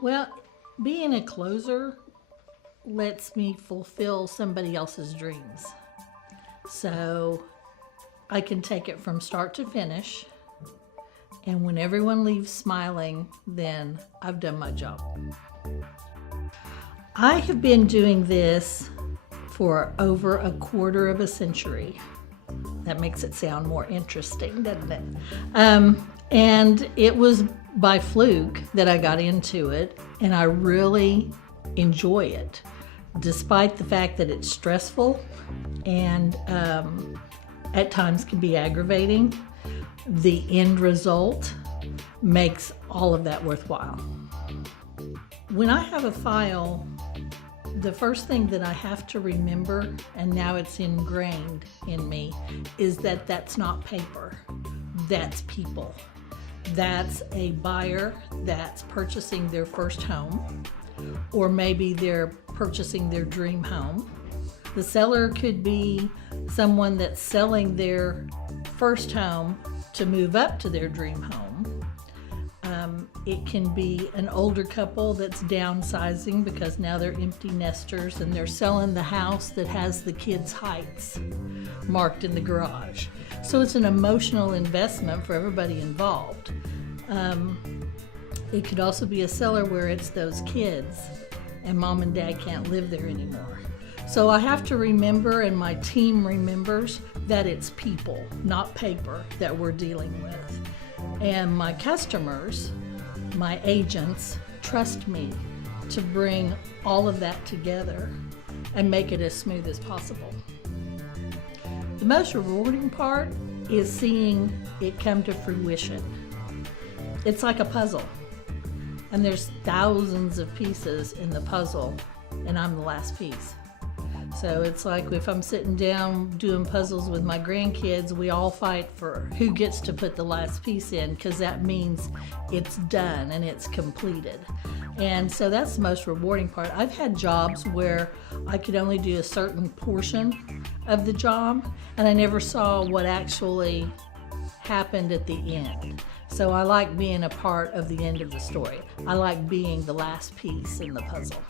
Well, being a closer lets me fulfill somebody else's dreams. So I can take it from start to finish. And when everyone leaves smiling, then I've done my job. I have been doing this for over a quarter of a century. That makes it sound more interesting, doesn't it? And it was by fluke that I got into it, and I really enjoy it, despite the fact that it's stressful and at times can be aggravating. The end result makes all of that worthwhile. When I have a file, the first thing that I have to remember, and now it's ingrained in me, is that that's not paper, that's people. That's a buyer that's purchasing their first home, or maybe they're purchasing their dream home. The seller could be someone that's selling their first home to move up to their dream home. It can be an older couple that's downsizing because now they're empty nesters and they're selling the house that has the kids' heights marked in the garage. So it's an emotional investment for everybody involved. It could also be a seller where it's those kids and mom and dad can't live there anymore. So I have to remember, and my team remembers, that it's people, not paper, that we're dealing with. And my customers, my agents, trust me to bring all of that together and make it as smooth as possible. The most rewarding part is seeing it come to fruition. It's like a puzzle, and there's thousands of pieces in the puzzle, and I'm the last piece. So it's like if I'm sitting down doing puzzles with my grandkids, we all fight for who gets to put the last piece in, because that means it's done and it's completed. And so that's the most rewarding part. I've had jobs where I could only do a certain portion of the job, and I never saw what actually happened at the end. So I like being a part of the end of the story. I like being the last piece in the puzzle.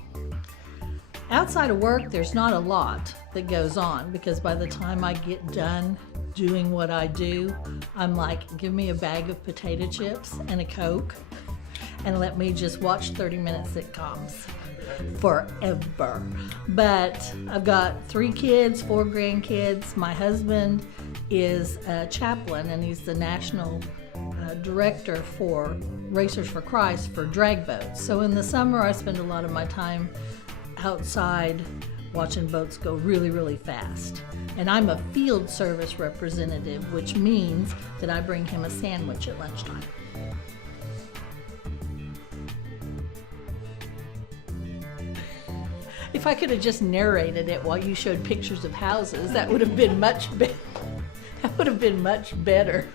Outside of work, there's not a lot that goes on, because by the time I get done doing what I do, I'm like, give me a bag of potato chips and a Coke and let me just watch 30-minute sitcoms forever. But I've got 3 kids, 4 grandkids. My husband is a chaplain, and he's the national director for Racers for Christ for drag boats. So in the summer, I spend a lot of my time outside watching boats go really, really fast. And I'm a field service representative, which means that I bring him a sandwich at lunchtime. If I could have just narrated it while you showed pictures of houses, that would have been much better. That would have been much better.